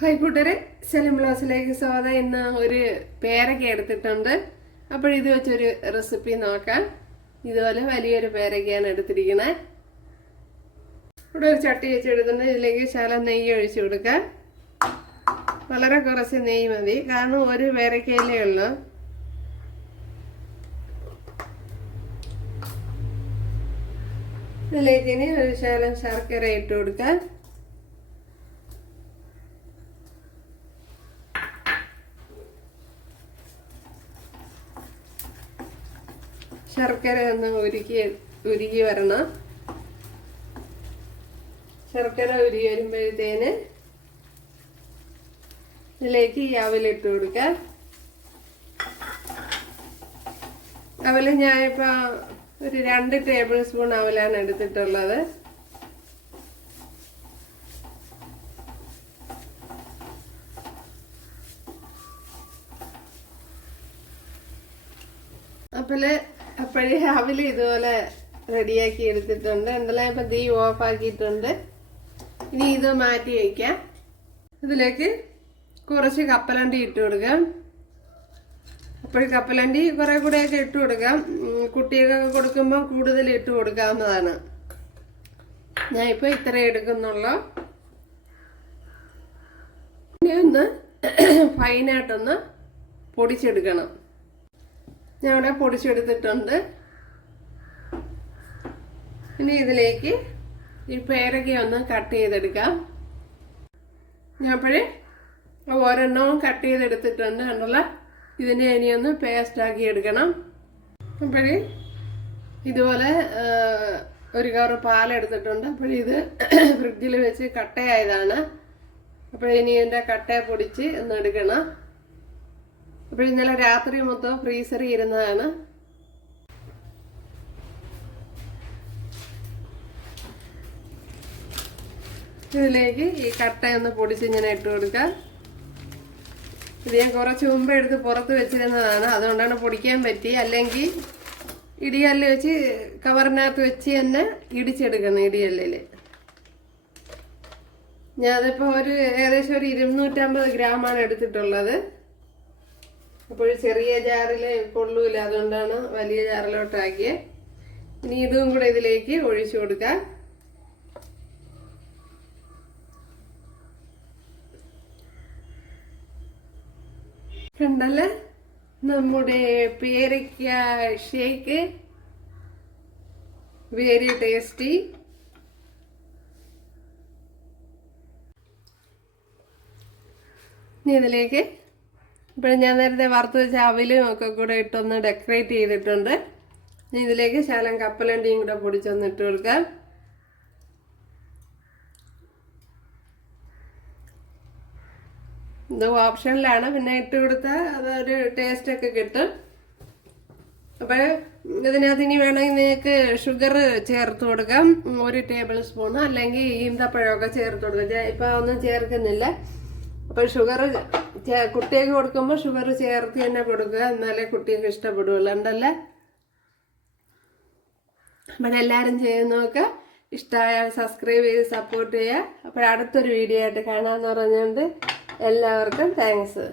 Hi കൂട്ടരെ സെലിം ബ്ലൗസിലേക്ക് സ്വാഗതം എന്ന ഒരു പേരക്ക എടുത്തിട്ടുണ്ട്. അപ്പോൾ ഇത് വെച്ചൊരു റെസിപ്പി നോക്കാം. ഇതുപോലെ വലിയൊരു പേരക്കയാണ് എടുത്തിരിക്കുന്നത് ഇവിടെ ഒരു ചട്ടി വെച്ചെടുത്തിട്ടുണ്ട്. ഇതിലേക്ക് ശല നെയ്യ് ഒഴിച്ചു കൊടുക്കാം. വളരെ കുറച്ച് നെയ്യ് മതി. കാരണം ഒരു പേരക്കയിലേ ഉള്ളൂ. ഇതിലേക്ക് ഇനി ഒരു ശകലം ശർക്കര ഇട്ട് കൊടുക്കാം. ശർക്കര ഒന്ന് ഉരുക്കി ഉരുകി വരണം. ശർക്കര ഉരുകി വരുമ്പോഴത്തേന് ഇതിലേക്ക് ഈ അവലിട്ട് കൊടുക്കാം അവൽ ഞാനിപ്പോൾ ഒരു രണ്ട് ടേബിൾ സ്പൂൺ അവലാണ് എടുത്തിട്ടുള്ളത്. അപ്പൽ അപ്പോഴേ രാവിലെ ഇതുപോലെ റെഡിയാക്കി എടുത്തിട്ടുണ്ട്. എന്തെല്ലാം ഇപ്പം തീ ഓഫ് ആക്കിയിട്ടുണ്ട് ഇനി ഇത് മാറ്റി വയ്ക്കാം ഇതിലേക്ക് കുറച്ച് കപ്പലണ്ടി ഇട്ട് കൊടുക്കാം. അപ്പോൾ കപ്പലണ്ടി കുറെ കൂടെയൊക്കെ ഇട്ട് കൊടുക്കാം. കുട്ടികൾക്കൊക്കെ കൊടുക്കുമ്പോൾ കൂടുതൽ ഇട്ട് കൊടുക്കാവുന്നതാണ്. ഞാൻ ഇപ്പോൾ ഇത്ര എടുക്കുന്നുള്ളൂ. ഇനി ഒന്ന് ഫൈനായിട്ടൊന്ന് പൊടിച്ചെടുക്കണം. ഞാൻ ഇവിടെ പൊടിച്ചെടുത്തിട്ടുണ്ട്. ഇനി ഇതിലേക്ക് ഈ പേരയ്ക്ക ഒന്ന് കട്ട് ചെയ്തെടുക്കാം. ഞാൻ അപ്പോഴേ ഒരെണ്ണവും കട്ട് ചെയ്തെടുത്തിട്ടുണ്ട് കണ്ടല്ല? ഇതിനെ ഇനിയൊന്ന് ഒന്ന് പേസ്റ്റ് ആക്കി എടുക്കണം. അപ്പോഴേ ഇതുപോലെ ഒരു കവർ പാലെടുത്തിട്ടുണ്ട് അപ്പോഴിത് ഫ്രിഡ്ജിൽ വെച്ച് കട്ടയായതാണ്. അപ്പോൾ ഇനി എന്റെ കട്ട പൊടിച്ച് ഒന്ന് എടുക്കണം. അപ്പോൾ ഇന്നലെ രാത്രി മൊത്തം ഫ്രീസറിൽ ഇരുന്നതാണ്. ഇതിലേക്ക് ഈ കട്ട ഒന്ന് പൊടിച്ച് ഇങ്ങനെ ഇട്ട് കൊടുക്കാം ഇത് ഞാൻ കുറച്ച് മുമ്പ് എടുത്ത് പുറത്ത് വെച്ചിരുന്നതാണ്. അതുകൊണ്ടാണ് പൊടിക്കാൻ പറ്റി. അല്ലെങ്കിൽ ഇടിയല്ല വെച്ച് കവറിനകത്ത് വെച്ച് തന്നെ ഇടിച്ചെടുക്കണം ഇടിയല്ലിൽ. ഞാനതിപ്പോൾ ഒരു ഏകദേശം ഒരു ഇരുന്നൂറ്റമ്പത് ഗ്രാമാണ് എടുത്തിട്ടുള്ളത്. അപ്പോൾ ചെറിയ ജാറിൽ കൊള്ളൂല അതുകൊണ്ടാണ് വലിയ ജാറിലോട്ടാക്കിയത് ഇനി ഇതും കൂടെ ഇതിലേക്ക് ഒഴിച്ചു കൊടുക്കാം. കണ്ടല്ലേ? നമ്മുടെ പേരയ്ക്ക ഷേക്ക്. വെരി ടേസ്റ്റി ഇനി ഇതിലേക്ക് ഇപ്പോൾ ഞാൻ നേരത്തെ വറുത്ത് വെച്ച അവിലും ഒക്കെ കൂടെ ഇട്ടൊന്ന് ഡെക്കറേറ്റ് ചെയ്തിട്ടുണ്ട്. ഇനി ഇതിലേക്ക് ശകലം കപ്പലണ്ടിയും കൂടെ പൊടിച്ചൊന്ന് ഇട്ട് കൊടുക്കാം. ഇത് ഓപ്ഷനിലാണ്. പിന്നെ ഇട്ട് കൊടുത്താൽ അതൊരു ടേസ്റ്റ് ഒക്കെ കിട്ടും. അപ്പോൾ ഇതിനകത്ത് ഇനി വേണമെങ്കിൽ നിങ്ങൾക്ക് ഷുഗർ ചേർത്ത് കൊടുക്കാം. ഒരു ടേബിൾ സ്പൂൺ അല്ലെങ്കിൽ ഈന്തപ്പഴമൊക്കെ ചേർത്ത് കൊടുക്കാം. ഇപ്പം ഒന്നും ചേർക്കുന്നില്ല. അപ്പോൾ ഷുഗർ കുട്ടികൾക്ക് കൊടുക്കുമ്പോൾ ഷുഗർ ചേർത്ത് തന്നെ കൊടുക്കുക. എന്നാലേ കുട്ടികൾക്ക് ഇഷ്ടപ്പെടുകയുള്ളൂ ഉണ്ടല്ലേ അപ്പോൾ എല്ലാവരും ചെയ്യുന്നതൊക്കെ ഇഷ്ടമായ സബ്സ്ക്രൈബ് ചെയ്ത് സപ്പോർട്ട് ചെയ്യുക. അപ്പോൾ അടുത്തൊരു വീഡിയോ ആയിട്ട് കാണാമെന്ന് പറഞ്ഞുകൊണ്ട് എല്ലാവർക്കും താങ്ക്സ്